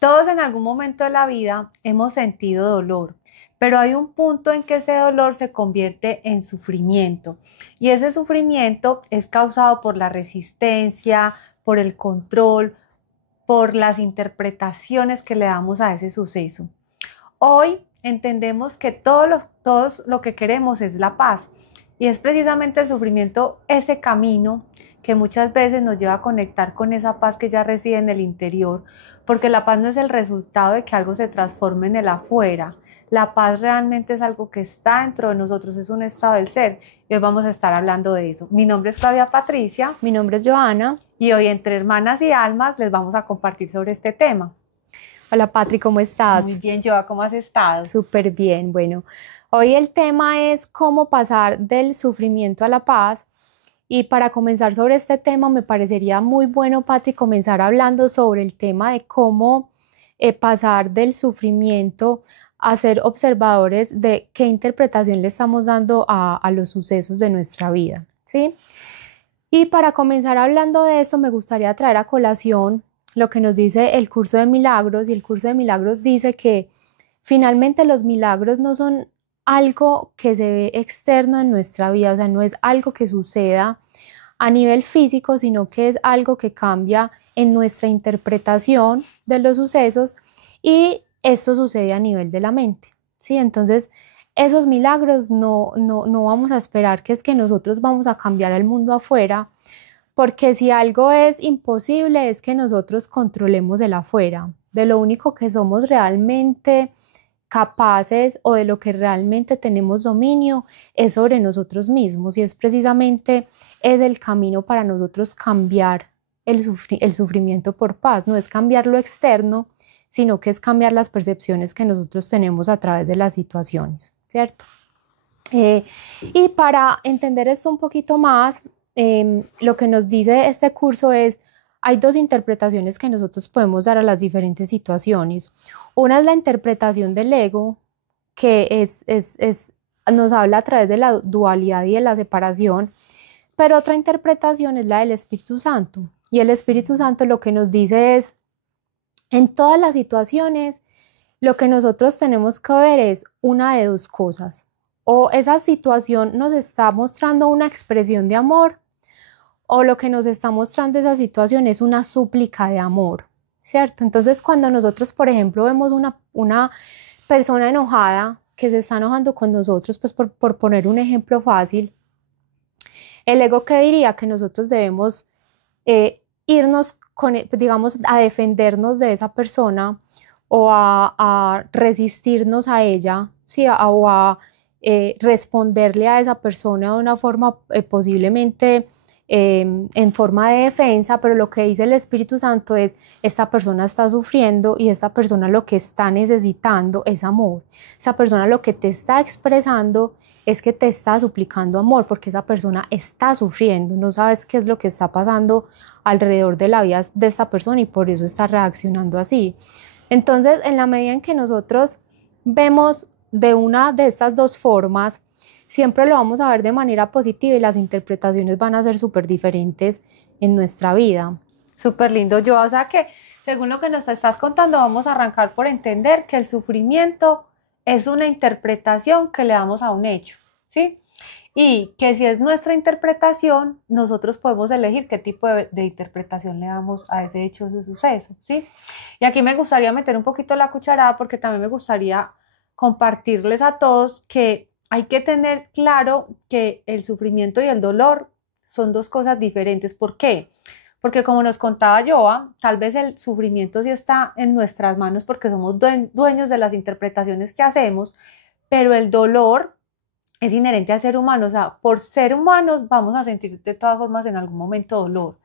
Todos en algún momento de la vida hemos sentido dolor, pero hay un punto en que ese dolor se convierte en sufrimiento y ese sufrimiento es causado por la resistencia, por el control, por las interpretaciones que le damos a ese suceso. Hoy entendemos que todos lo que queremos es la paz y es precisamente el sufrimiento ese camino que muchas veces nos lleva a conectar con esa paz que ya reside en el interior, porque la paz no es el resultado de que algo se transforme en el afuera. La paz realmente es algo que está dentro de nosotros, es un estado del ser y hoy vamos a estar hablando de eso. Mi nombre es Claudia Patricia. Mi nombre es Joana. Y hoy entre hermanas y almas les vamos a compartir sobre este tema. Hola Patri, ¿cómo estás? Muy bien, Joa, ¿cómo has estado? Súper bien. Bueno, hoy el tema es cómo pasar del sufrimiento a la paz. Y para comenzar sobre este tema, me parecería muy bueno, Patri, comenzar hablando sobre el tema de cómo pasar del sufrimiento a ser observadores de qué interpretación le estamos dando a los sucesos de nuestra vida, ¿sí? Y para comenzar hablando de eso, me gustaría traer a colación lo que nos dice el curso de milagros, y el curso de milagros dice que finalmente los milagros no son algo que se ve externo en nuestra vida, o sea, no es algo que suceda a nivel físico, sino que es algo que cambia en nuestra interpretación de los sucesos y esto sucede a nivel de la mente, ¿sí? Entonces, esos milagros no vamos a esperar que es que nosotros vamos a cambiar el mundo afuera, porque si algo es imposible es que nosotros controlemos el afuera. De lo único que somos realmente capaces o de lo que realmente tenemos dominio es sobre nosotros mismos y es precisamente es el camino para nosotros cambiar el sufrimiento por paz. No es cambiar lo externo, sino que es cambiar las percepciones que nosotros tenemos a través de las situaciones, ¿cierto? Y para entender esto un poquito más, lo que nos dice este curso es, hay dos interpretaciones que nosotros podemos dar a las diferentes situaciones. Una es la interpretación del ego, que nos habla a través de la dualidad y de la separación, pero otra interpretación es la del Espíritu Santo. Y el Espíritu Santo lo que nos dice es, en todas las situaciones, lo que nosotros tenemos que ver es una de dos cosas. O esa situación nos está mostrando una expresión de amor, o lo que nos está mostrando esa situación es una súplica de amor, ¿cierto? Entonces, cuando nosotros, por ejemplo, vemos una persona enojada que se está enojando con nosotros, pues por poner un ejemplo fácil, el ego que diría que nosotros debemos irnos, digamos, a defendernos de esa persona o a resistirnos a ella, ¿sí? O a responderle a esa persona de una forma posiblemente en forma de defensa, pero lo que dice el Espíritu Santo es, esta persona está sufriendo y esta persona lo que está necesitando es amor. Esa persona lo que te está expresando es que te está suplicando amor, porque esa persona está sufriendo, no sabes qué es lo que está pasando alrededor de la vida de esta persona y por eso está reaccionando así. Entonces, en la medida en que nosotros vemos de una de estas dos formas, siempre lo vamos a ver de manera positiva y las interpretaciones van a ser súper diferentes en nuestra vida. Súper lindo, yo, o sea que según lo que nos estás contando, vamos a arrancar por entender que el sufrimiento es una interpretación que le damos a un hecho, ¿sí? Y que si es nuestra interpretación, nosotros podemos elegir qué tipo de interpretación le damos a ese hecho, a ese suceso, ¿sí? Y aquí me gustaría meter un poquito la cucharada porque también me gustaría compartirles a todos que hay que tener claro que el sufrimiento y el dolor son dos cosas diferentes. ¿Por qué? Porque como nos contaba Joa, tal vez el sufrimiento sí está en nuestras manos porque somos dueños de las interpretaciones que hacemos, pero el dolor es inherente al ser humano, o sea, por ser humanos vamos a sentir de todas formas en algún momento dolor.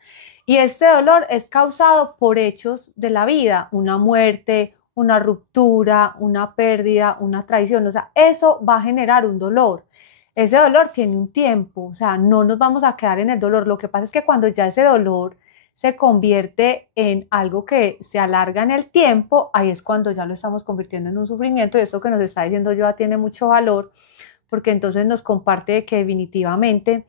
Y este dolor es causado por hechos de la vida, una muerte, una ruptura, una pérdida, una traición, o sea, eso va a generar un dolor. Ese dolor tiene un tiempo, o sea, no nos vamos a quedar en el dolor. Lo que pasa es que cuando ya ese dolor se convierte en algo que se alarga en el tiempo, ahí es cuando ya lo estamos convirtiendo en un sufrimiento y eso que nos está diciendo ya tiene mucho valor porque entonces nos comparte que definitivamente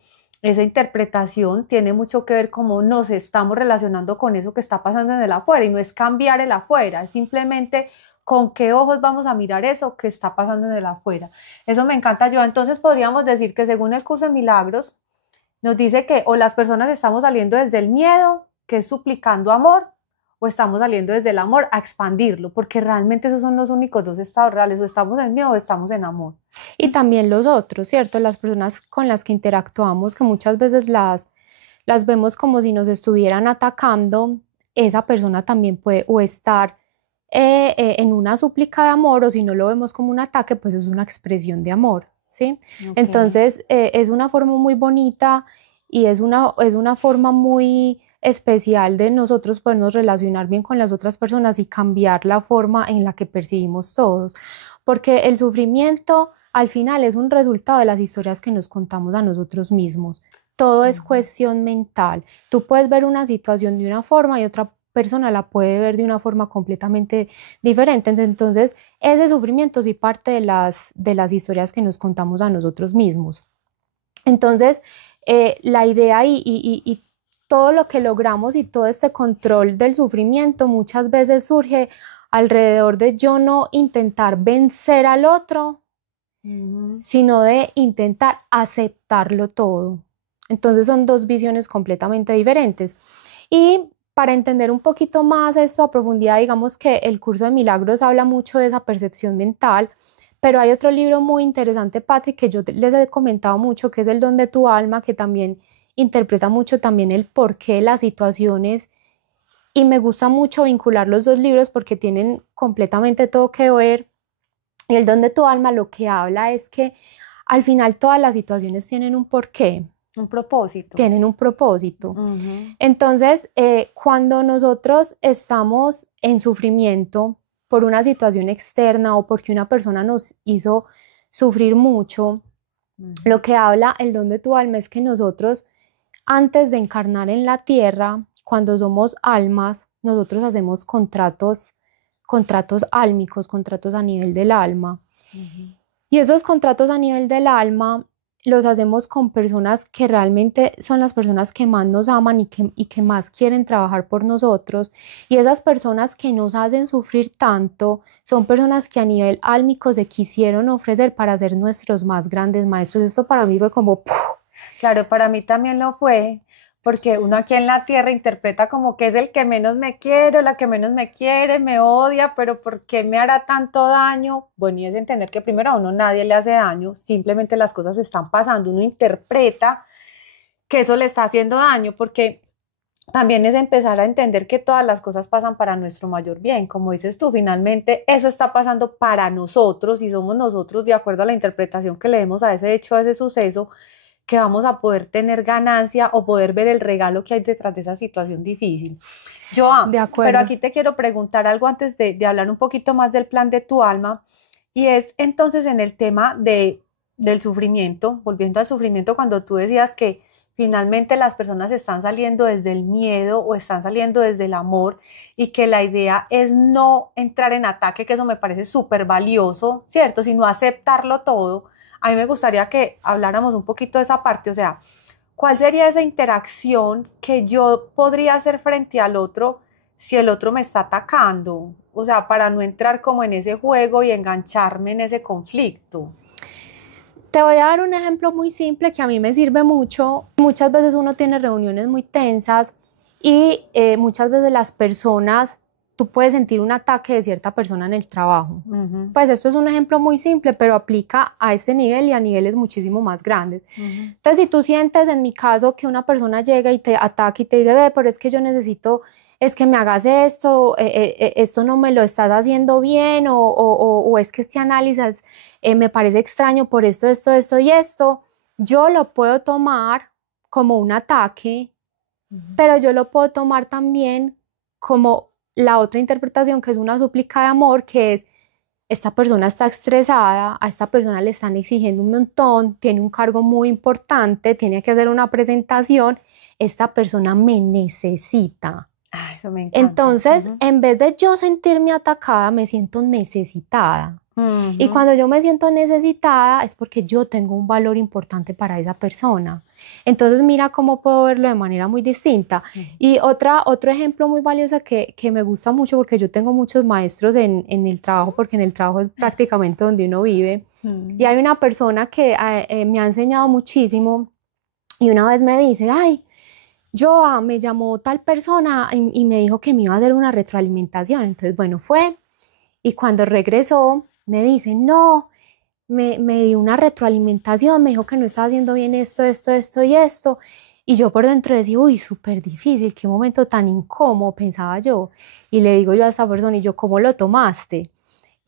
esa interpretación tiene mucho que ver cómo nos estamos relacionando con eso que está pasando en el afuera, y no es cambiar el afuera, es simplemente con qué ojos vamos a mirar eso que está pasando en el afuera. Eso me encanta yo. Entonces podríamos decir que según el curso de milagros, nos dice que o las personas estamos saliendo desde el miedo, que es suplicando amor, o estamos saliendo desde el amor a expandirlo, porque realmente esos son los únicos dos estados reales, o estamos en miedo o estamos en amor. Y también los otros, ¿cierto? Las personas con las que interactuamos, que muchas veces las vemos como si nos estuvieran atacando, esa persona también puede o estar en una súplica de amor, o si no lo vemos como un ataque, pues es una expresión de amor, ¿sí? Okay. Entonces, es una forma muy bonita y es una forma muy especial de nosotros podernos relacionar bien con las otras personas y cambiar la forma en la que percibimos todos, porque el sufrimiento al final es un resultado de las historias que nos contamos a nosotros mismos. Todo es cuestión mental. Tú puedes ver una situación de una forma y otra persona la puede ver de una forma completamente diferente. Entonces, ese sufrimiento sí parte de las historias que nos contamos a nosotros mismos. Entonces, la idea y todo lo que logramos y todo este control del sufrimiento muchas veces surge alrededor de yo no intentar vencer al otro, sino de intentar aceptarlo todo. Entonces son dos visiones completamente diferentes. Y para entender un poquito más esto a profundidad, digamos que el curso de milagros habla mucho de esa percepción mental, pero hay otro libro muy interesante, Patrick, que yo les he comentado mucho, que es El don de tu alma, que también interpreta mucho también el porqué de las situaciones, y me gusta mucho vincular los dos libros porque tienen completamente todo que ver. Y El don de tu alma lo que habla es que al final todas las situaciones tienen un porqué. Un propósito. Tienen un propósito. Entonces, cuando nosotros estamos en sufrimiento por una situación externa o porque una persona nos hizo sufrir mucho, lo que habla el don de tu alma es que nosotros, antes de encarnar en la tierra, cuando somos almas, nosotros hacemos contratos álmicos, contratos a nivel del alma. Y esos contratos a nivel del alma los hacemos con personas que realmente son las personas que más nos aman y que más quieren trabajar por nosotros. Y esas personas que nos hacen sufrir tanto son personas que a nivel álmico se quisieron ofrecer para ser nuestros más grandes maestros. Esto para mí fue como ¡puf! Claro, para mí también lo fue, porque uno aquí en la tierra interpreta como que es el que menos me quiere, la que menos me quiere, me odia, pero ¿por qué me hará tanto daño? Bueno, y es entender que primero a uno nadie le hace daño, simplemente las cosas están pasando, uno interpreta que eso le está haciendo daño, porque también es empezar a entender que todas las cosas pasan para nuestro mayor bien, como dices tú, finalmente eso está pasando para nosotros y somos nosotros, de acuerdo a la interpretación que le demos a ese hecho, a ese suceso, que vamos a poder tener ganancia o poder ver el regalo que hay detrás de esa situación difícil. Joan, pero aquí te quiero preguntar algo antes de hablar un poquito más del plan de tu alma, y es entonces en el tema del sufrimiento, volviendo al sufrimiento, cuando tú decías que finalmente las personas están saliendo desde el miedo o están saliendo desde el amor, y que la idea es no entrar en ataque, que eso me parece súper valioso, ¿cierto? Sino aceptarlo todo. A mí me gustaría que habláramos un poquito de esa parte, o sea, ¿cuál sería esa interacción que yo podría hacer frente al otro si el otro me está atacando? O sea, para no entrar como en ese juego y engancharme en ese conflicto. Te voy a dar un ejemplo muy simple que a mí me sirve mucho. Muchas veces uno tiene reuniones muy tensas y muchas veces las personas, tú puedes sentir un ataque de cierta persona en el trabajo. Pues esto es un ejemplo muy simple, pero aplica a este nivel y a niveles muchísimo más grandes. Entonces, si tú sientes, en mi caso, que una persona llega y te ataca y te dice, ve, pero es que yo necesito, es que me hagas esto, esto no me lo estás haciendo bien, o es que este análisis me parece extraño por esto y esto, yo lo puedo tomar como un ataque, pero yo lo puedo tomar también como la otra interpretación, que es una súplica de amor, que es, esta persona está estresada, a esta persona le están exigiendo un montón, tiene un cargo muy importante, tiene que hacer una presentación, esta persona me necesita. Eso me encanta. Entonces, en vez de yo sentirme atacada, me siento necesitada. Y cuando yo me siento necesitada es porque yo tengo un valor importante para esa persona. Entonces mira cómo puedo verlo de manera muy distinta. Y otro ejemplo muy valioso que me gusta mucho, porque yo tengo muchos maestros en el trabajo, porque en el trabajo es prácticamente donde uno vive. Y hay una persona que me ha enseñado muchísimo y una vez me dice, ay, Joa, me llamó tal persona y me dijo que me iba a hacer una retroalimentación. Entonces, bueno, fue. Y cuando regresó, me dice, no, me dio una retroalimentación, me dijo que no estaba haciendo bien esto, esto, esto y esto. Y yo por dentro decía, uy, súper difícil, qué momento tan incómodo, pensaba yo. Y le digo yo a esa persona, y yo, ¿cómo lo tomaste?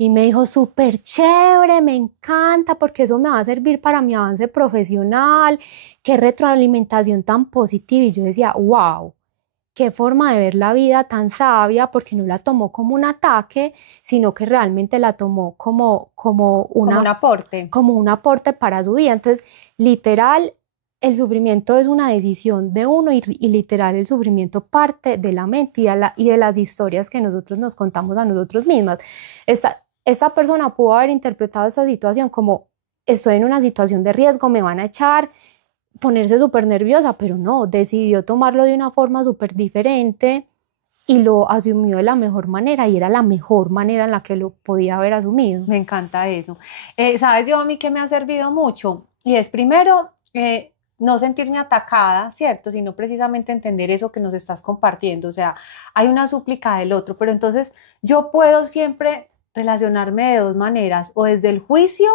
Y me dijo, súper chévere, me encanta, porque eso me va a servir para mi avance profesional, qué retroalimentación tan positiva. Y yo decía, wow, qué forma de ver la vida tan sabia, porque no la tomó como un ataque, sino que realmente la tomó como un aporte. Como un aporte para su vida. Entonces, literal, el sufrimiento es una decisión de uno y literal el sufrimiento parte de la mente y de las historias que nosotros nos contamos a nosotros mismas. Esta persona pudo haber interpretado esta situación como estoy en una situación de riesgo, me van a echar, ponerse súper nerviosa, pero no, decidió tomarlo de una forma súper diferente y lo asumió de la mejor manera y era la mejor manera en la que lo podía haber asumido. Me encanta eso. ¿Sabes yo a mí que me ha servido mucho? Y es primero no sentirme atacada, ¿cierto? Sino precisamente entender eso que nos estás compartiendo. O sea, hay una súplica del otro, pero entonces yo puedo siempre relacionarme de dos maneras, o desde el juicio,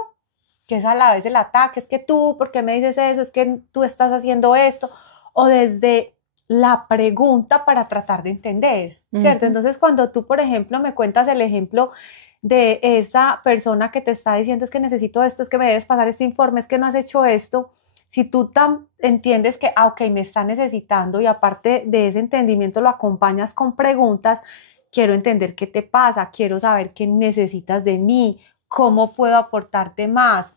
que es a la vez el ataque, es que tú, ¿por qué me dices eso? Es que tú estás haciendo esto, o desde la pregunta para tratar de entender, ¿cierto? Entonces, cuando tú, por ejemplo, me cuentas el ejemplo de esa persona que te está diciendo es que necesito esto, es que me debes pasar este informe, es que no has hecho esto, si tú entiendes que, ok, me está necesitando y aparte de ese entendimiento lo acompañas con preguntas, quiero entender qué te pasa, quiero saber qué necesitas de mí, cómo puedo aportarte más.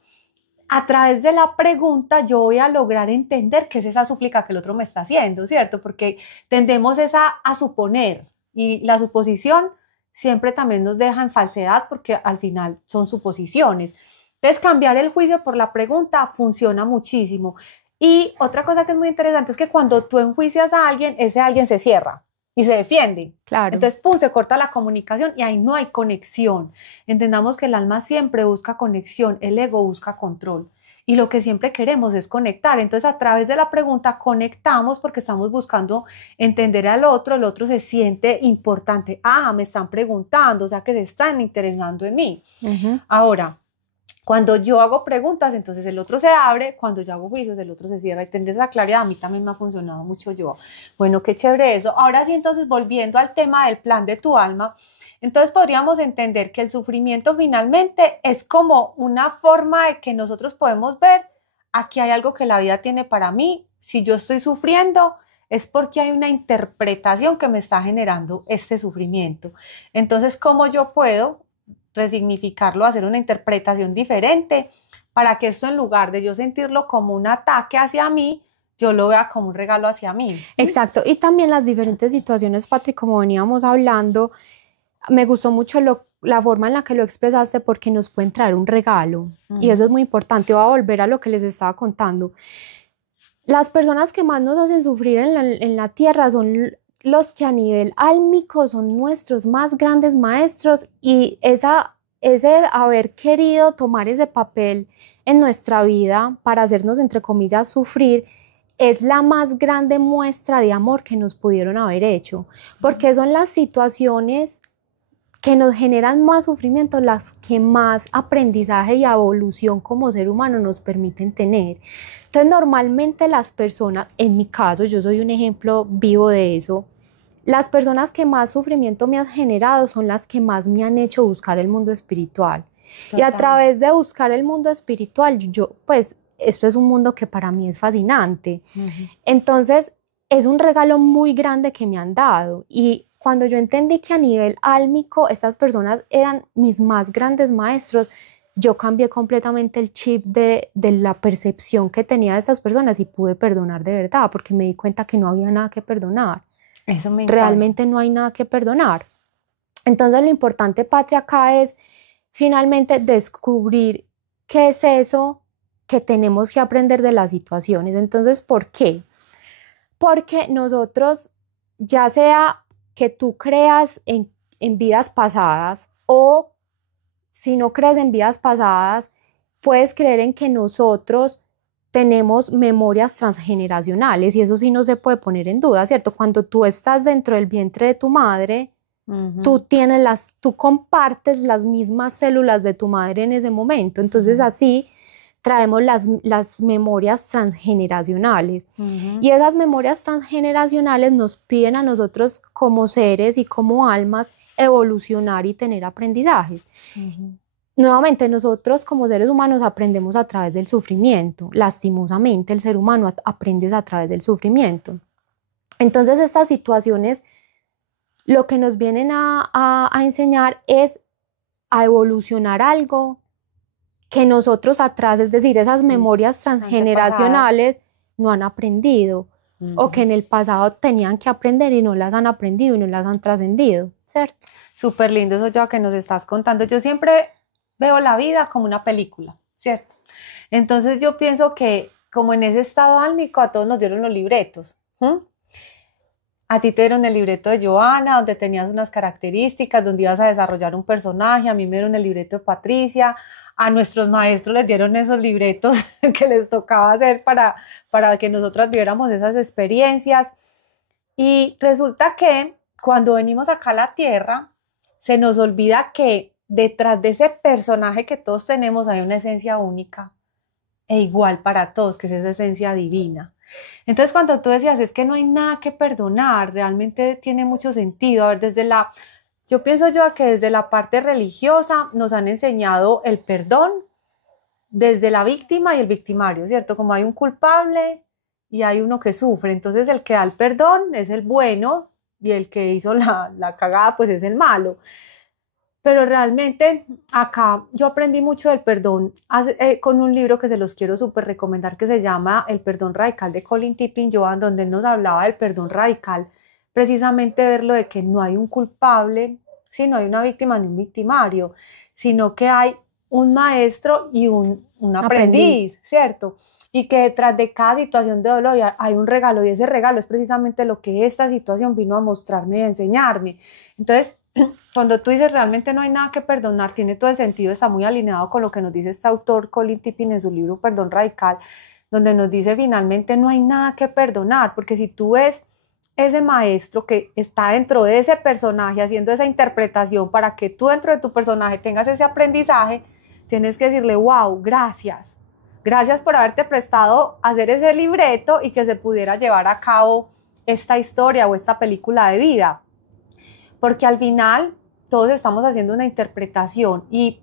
A través de la pregunta yo voy a lograr entender qué es esa súplica que el otro me está haciendo, ¿cierto? Porque tendemos a suponer y la suposición siempre también nos deja en falsedad porque al final son suposiciones. Entonces cambiar el juicio por la pregunta funciona muchísimo. Y otra cosa que es muy interesante es que cuando tú enjuicias a alguien, ese alguien se cierra y se defiende. Claro. Entonces, pum, se corta la comunicación y ahí no hay conexión. Entendamos que el alma siempre busca conexión, el ego busca control. Y lo que siempre queremos es conectar. Entonces, a través de la pregunta conectamos porque estamos buscando entender al otro, el otro se siente importante. Ah, me están preguntando, o sea que se están interesando en mí. Ahora, cuando yo hago preguntas, entonces el otro se abre, cuando yo hago juicios, el otro se cierra y tendrás la claridad. A mí también me ha funcionado mucho yo. Bueno, qué chévere eso. Ahora sí, entonces, volviendo al tema del plan de tu alma, entonces podríamos entender que el sufrimiento finalmente es como una forma de que nosotros podemos ver, aquí hay algo que la vida tiene para mí, si yo estoy sufriendo, es porque hay una interpretación que me está generando este sufrimiento. Entonces, ¿cómo yo puedo resignificarlo, hacer una interpretación diferente para que esto en lugar de yo sentirlo como un ataque hacia mí, yo lo vea como un regalo hacia mí? Exacto, y también las diferentes situaciones, Patri, como veníamos hablando, me gustó mucho la forma en la que lo expresaste porque nos pueden traer un regalo y eso es muy importante. Voy a volver a lo que les estaba contando. Las personas que más nos hacen sufrir en la tierra son los que a nivel álmico son nuestros más grandes maestros y ese haber querido tomar ese papel en nuestra vida para hacernos, entre comillas, sufrir, es la más grande muestra de amor que nos pudieron haber hecho, porque son las situaciones que nos generan más sufrimiento, las que más aprendizaje y evolución como ser humano nos permiten tener. Entonces, normalmente las personas, en mi caso, yo soy un ejemplo vivo de eso, las personas que más sufrimiento me han generado son las que más me han hecho buscar el mundo espiritual. Total. Y a través de buscar el mundo espiritual, pues, esto es un mundo que para mí es fascinante. Entonces, es un regalo muy grande que me han dado y cuando yo entendí que a nivel álmico estas personas eran mis más grandes maestros, yo cambié completamente el chip de la percepción que tenía de estas personas y pude perdonar de verdad, porque me di cuenta que no había nada que perdonar. Eso me encanta. Realmente no hay nada que perdonar. Entonces lo importante, Patria, acá es finalmente descubrir qué es eso que tenemos que aprender de las situaciones. Entonces, ¿por qué? Porque nosotros, ya sea que tú creas en vidas pasadas o si no crees en vidas pasadas, puedes creer en que nosotros tenemos memorias transgeneracionales y eso sí no se puede poner en duda, ¿cierto? Cuando tú estás dentro del vientre de tu madre, tú compartes las mismas células de tu madre en ese momento, entonces así traemos las memorias transgeneracionales y esas memorias transgeneracionales nos piden a nosotros como seres y como almas evolucionar y tener aprendizajes. Nuevamente, nosotros como seres humanos aprendemos a través del sufrimiento. Lastimosamente, el ser humano aprende a través del sufrimiento. Entonces, estas situaciones lo que nos vienen a enseñar es a evolucionar algo que nosotros atrás, es decir, esas memorias transgeneracionales no han aprendido o que en el pasado tenían que aprender y no las han aprendido y no las han trascendido, ¿cierto? Súper lindo eso ya que nos estás contando. Yo siempre veo la vida como una película, ¿cierto? Entonces yo pienso que como en ese estado álmico a todos nos dieron los libretos. A ti te dieron el libreto de Joana, donde tenías unas características, donde ibas a desarrollar un personaje, a mí me dieron el libreto de Patricia, a nuestros maestros les dieron esos libretos que les tocaba hacer para que nosotras viviéramos esas experiencias. Y resulta que cuando venimos acá a la Tierra, se nos olvida que detrás de ese personaje que todos tenemos hay una esencia única e igual para todos, que es esa esencia divina. Entonces cuando tú decías, es que no hay nada que perdonar, realmente tiene mucho sentido. A ver, yo pienso que desde la parte religiosa nos han enseñado el perdón desde la víctima y el victimario, ¿cierto? Como hay un culpable y hay uno que sufre, entonces el que da el perdón es el bueno y el que hizo la cagada pues es el malo. Pero realmente acá yo aprendí mucho del perdón con un libro que se los quiero súper recomendar que se llama El perdón radical de Colin Tipping Joan, donde él nos hablaba del perdón radical, precisamente verlo de que no hay un culpable, sí, no hay una víctima ni un victimario, sino que hay un maestro y un aprendiz, ¿cierto? Y que detrás de cada situación de dolor hay un regalo y ese regalo es precisamente lo que esta situación vino a mostrarme y a enseñarme. Entonces, cuando tú dices realmente no hay nada que perdonar, tiene todo el sentido, está muy alineado con lo que nos dice este autor Colin Tipping en su libro Perdón Radical, donde nos dice finalmente no hay nada que perdonar, porque si tú ves ese maestro que está dentro de ese personaje haciendo esa interpretación para que tú dentro de tu personaje tengas ese aprendizaje, tienes que decirle wow, gracias por haberte prestado a hacer ese libreto y que se pudiera llevar a cabo esta historia o esta película de vida. Porque al final todos estamos haciendo una interpretación y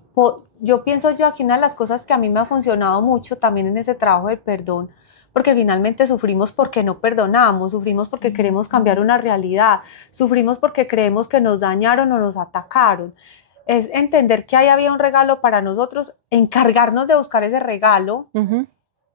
yo pienso aquí una de las cosas que a mí me ha funcionado mucho también en ese trabajo del perdón, porque finalmente sufrimos porque no perdonamos, sufrimos porque queremos cambiar una realidad, sufrimos porque creemos que nos dañaron o nos atacaron. Es entender que ahí había un regalo para nosotros, encargarnos de buscar ese regalo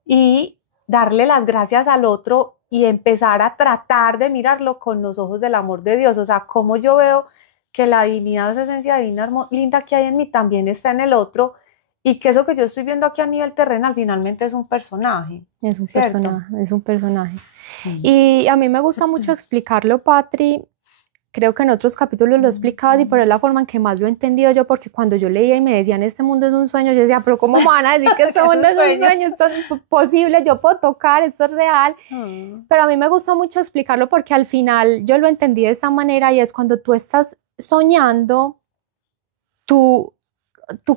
y darle las gracias al otro y empezar a tratar de mirarlo con los ojos del amor de Dios. O sea, como yo veo que la divinidad, esa esencia divina linda que hay en mí también está en el otro y que eso que yo estoy viendo aquí a nivel terrenal finalmente es un personaje. Es un personaje, es un personaje. Y a mí me gusta mucho explicarlo, Patri. Creo que en otros capítulos lo he explicado, pero es la forma en que más lo he entendido yo, porque cuando yo leía y me decían este mundo es un sueño, yo decía, pero ¿cómo me van a decir que este mundo es un sueño? Esto es posible, yo puedo tocar, esto es real. Pero a mí me gusta mucho explicarlo porque al final yo lo entendí de esta manera y es cuando tú estás soñando, tú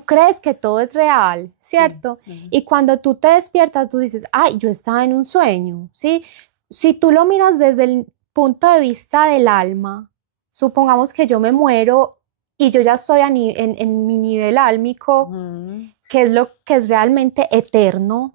crees que todo es real, ¿cierto? Y cuando tú te despiertas, tú dices, ay, yo estaba en un sueño, ¿sí? Si tú lo miras desde el punto de vista del alma, supongamos que yo me muero y yo ya estoy en mi nivel álmico, que es lo que es realmente eterno,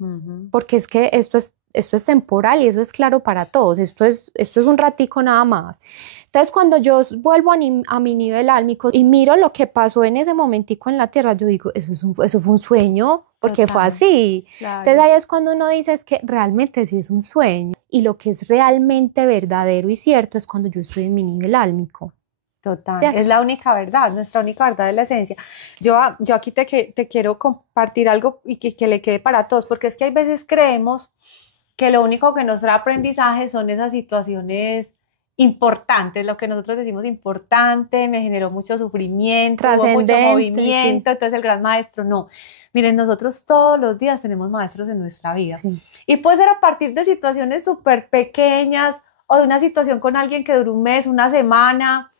porque es que esto es temporal y eso es claro para todos, esto es un ratico nada más. Entonces cuando yo vuelvo a mi nivel álmico y miro lo que pasó en ese momentico en la tierra, yo digo, eso fue un sueño, porque fue así. Claro. Entonces ahí es cuando uno dice es que realmente sí es un sueño y lo que es realmente verdadero y cierto es cuando yo estoy en mi nivel álmico. Total, ¿cierto? es la única verdad, nuestra única verdad es la esencia. Yo aquí te quiero compartir algo y que le quede para todos, porque es que hay veces creemos que lo único que nos trae aprendizaje son esas situaciones importantes, lo que nosotros decimos importante, me generó mucho sufrimiento, hubo mucho Trascendente, sí, movimiento, entonces el gran maestro, no. Miren, nosotros todos los días tenemos maestros en nuestra vida. sí. Y puede ser a partir de situaciones súper pequeñas o de una situación con alguien que duró un mes, una semana.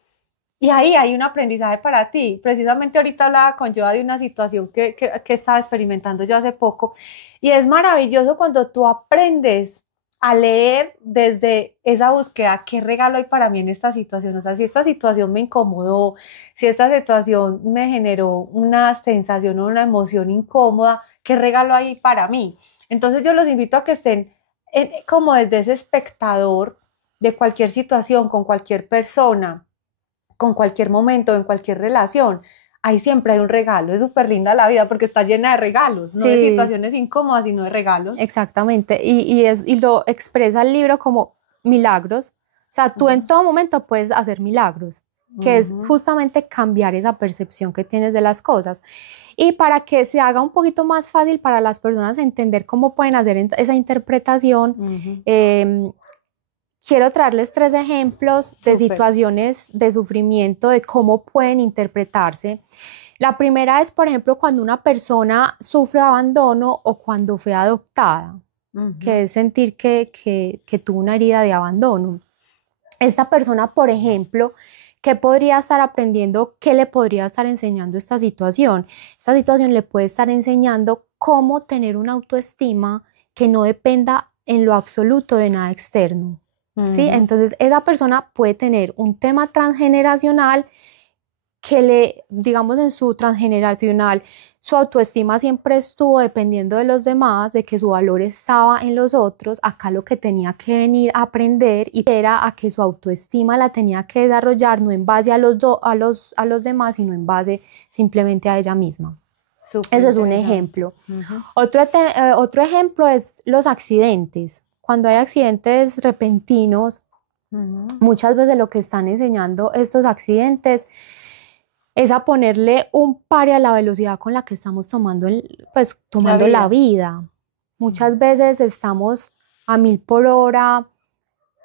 Y ahí hay un aprendizaje para ti. Precisamente ahorita hablaba con Joa de una situación que estaba experimentando yo hace poco. Y es maravilloso cuando tú aprendes a leer desde esa búsqueda, ¿qué regalo hay para mí en esta situación? O sea, si esta situación me incomodó, si esta situación me generó una sensación o una emoción incómoda, ¿qué regalo hay para mí? Entonces yo los invito a que estén como desde ese espectador de cualquier situación, con cualquier persona, con cualquier momento, en cualquier relación, ahí siempre hay un regalo. Es súper linda la vida porque está llena de regalos, no de Sí, situaciones incómodas, sino de regalos. exactamente. Y lo expresa el libro como milagros. O sea, tú en Ujú, todo momento puedes hacer milagros, que es ujú, justamente cambiar esa percepción que tienes de las cosas. Y para que se haga un poquito más fácil para las personas entender cómo pueden hacer esa interpretación, ujú. eh, quiero traerles 3 ejemplos de Súper. situaciones de sufrimiento, de cómo pueden interpretarse. La primera es, por ejemplo, cuando una persona sufre abandono o cuando fue adoptada, que Ujú, es sentir que tuvo una herida de abandono. Esta persona, por ejemplo, ¿qué podría estar aprendiendo? ¿Qué le podría estar enseñando esta situación? Esta situación le puede estar enseñando cómo tener una autoestima que no dependa en lo absoluto de nada externo. ¿Sí? ujú. Entonces, esa persona puede tener un tema transgeneracional que digamos, en su transgeneracional, su autoestima siempre estuvo dependiendo de los demás, de que su valor estaba en los otros. Acá lo que tenía que venir a aprender y era a que su autoestima la tenía que desarrollar no en base a los demás, sino en base simplemente a ella misma. Súper Eso es un interesante. ejemplo. Ujú, Otro ejemplo es los accidentes. Cuando hay accidentes repentinos, ujú. muchas veces lo que están enseñando estos accidentes es a ponerle un pare a la velocidad con la que estamos pues, La tomando la vida. vida. Ujú. Muchas veces estamos a 1000 por hora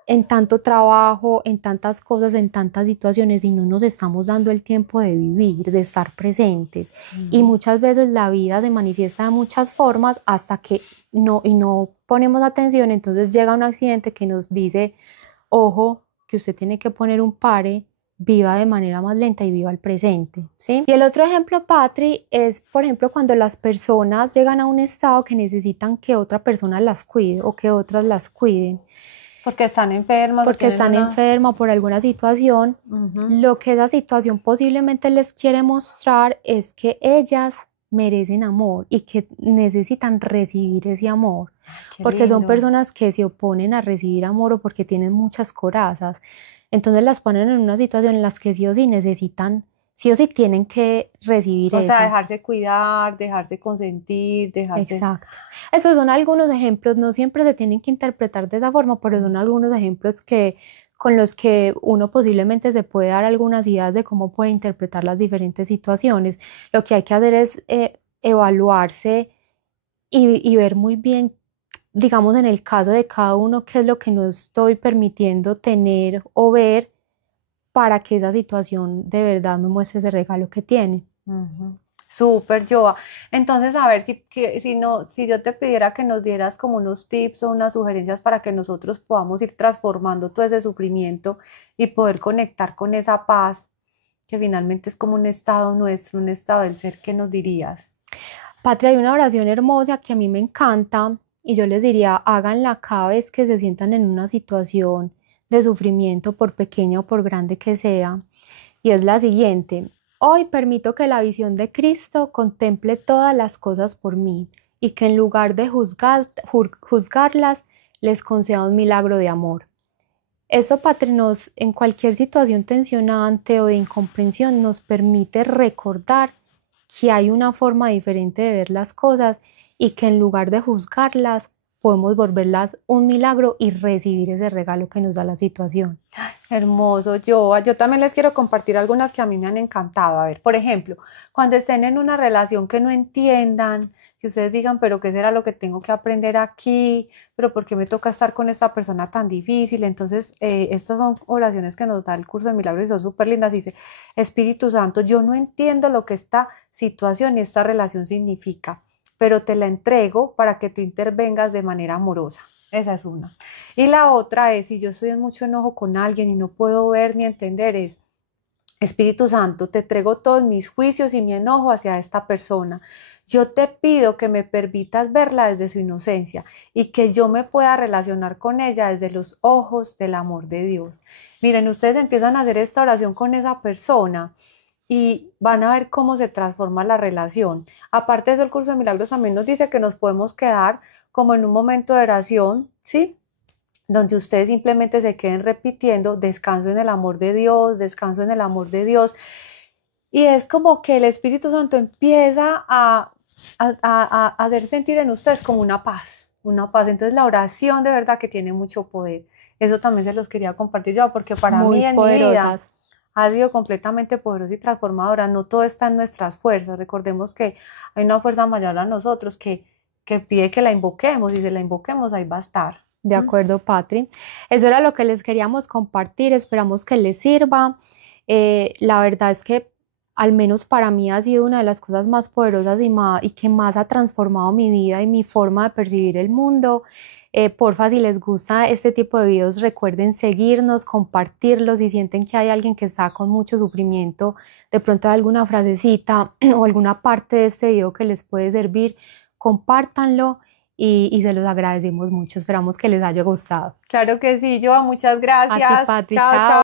en tanto trabajo, en tantas cosas, en tantas situaciones y no nos estamos dando el tiempo de vivir, de estar presentes. Y Ujú. muchas veces la vida se manifiesta de muchas formas hasta que no ponemos atención, entonces llega un accidente que nos dice, ojo, que usted tiene que poner un pare, viva de manera más lenta y viva el presente, ¿sí? Y el otro ejemplo, Patri, es, por ejemplo, cuando las personas llegan a un estado que necesitan que otra persona las cuide o que otras las cuiden, Porque están enfermas o porque tienen están una... enfermas por alguna situación. Ujú. Lo que esa situación posiblemente les quiere mostrar es que ellas merecen amor y que necesitan recibir ese amor, Ay, qué porque son lindo. personas que se oponen a recibir amor o porque tienen muchas corazas. Entonces las ponen en una situación en la que sí o sí necesitan, sí o sí tienen que recibir O sea, eso. dejarse cuidar, dejarse consentir, dejarse... Exacto. Esos son algunos ejemplos, no siempre se tienen que interpretar de esa forma, pero son algunos ejemplos con los que uno posiblemente se puede dar algunas ideas de cómo puede interpretar las diferentes situaciones. Lo que hay que hacer es evaluarse y ver muy bien, digamos, en el caso de cada uno, qué es lo que no estoy permitiendo tener o ver para que esa situación de verdad me muestre ese regalo que tiene. Ujú. Súper, Joa. Entonces, a ver, si no, si yo te pidiera que nos dieras como unos tips o unas sugerencias para que nosotros podamos ir transformando todo ese sufrimiento y poder conectar con esa paz, que finalmente es como un estado nuestro, un estado del ser, ¿qué nos dirías? Patria, hay una oración hermosa que a mí me encanta y yo les diría, háganla cada vez que se sientan en una situación de sufrimiento, por pequeña o por grande que sea, y es la siguiente. Hoy permito que la visión de Cristo contemple todas las cosas por mí y que en lugar de juzgarlas, les conceda un milagro de amor. Eso, Patri, en cualquier situación tensionante o de incomprensión, nos permite recordar que hay una forma diferente de ver las cosas y que en lugar de juzgarlas, podemos volverlas un milagro y recibir ese regalo que nos da la situación. Hermoso, yo también les quiero compartir algunas que a mí me han encantado. A ver, por ejemplo, cuando estén en una relación que no entiendan, que ustedes digan, pero ¿qué será lo que tengo que aprender aquí? ¿Pero por qué me toca estar con esta persona tan difícil? Entonces, estas son oraciones que nos da el curso de milagros y son súper lindas. Dice, Espíritu Santo, yo no entiendo lo que esta situación y esta relación significa, pero te la entrego para que tú intervengas de manera amorosa. Esa es una. Y la otra es, si yo estoy en mucho enojo con alguien y no puedo ver ni entender, es, Espíritu Santo, te entrego todos mis juicios y mi enojo hacia esta persona. Yo te pido que me permitas verla desde su inocencia y que yo me pueda relacionar con ella desde los ojos del amor de Dios. Miren, ustedes empiezan a hacer esta oración con esa persona y van a ver cómo se transforma la relación. Aparte de eso, el curso de milagros también nos dice que nos podemos quedar como en un momento de oración, ¿sí? Donde ustedes simplemente se queden repitiendo, descanso en el amor de Dios, descanso en el amor de Dios. Y es como que el Espíritu Santo empieza a hacer sentir en ustedes como una paz, una paz. Entonces la oración de verdad que tiene mucho poder. Eso también se los quería compartir yo, porque para Muy mí en mi vida poderosas. ha sido completamente poderosa y transformadora. No todo está en nuestras fuerzas. Recordemos que hay una fuerza mayor a nosotros que pide que la invoquemos y si la invoquemos ahí va a estar. De acuerdo, Patri. Eso era lo que les queríamos compartir. Esperamos que les sirva. La verdad es que al menos para mí ha sido una de las cosas más poderosas y que más ha transformado mi vida y mi forma de percibir el mundo. Porfa, si les gusta este tipo de videos, recuerden seguirnos, compartirlos. Si sienten que hay alguien que está con mucho sufrimiento, de pronto hay alguna frasecita o alguna parte de este video que les puede servir, compártanlo y se los agradecemos mucho. Esperamos que les haya gustado. Claro que sí, Joa, muchas A ti, gracias. Patri, Chao, chao. chao.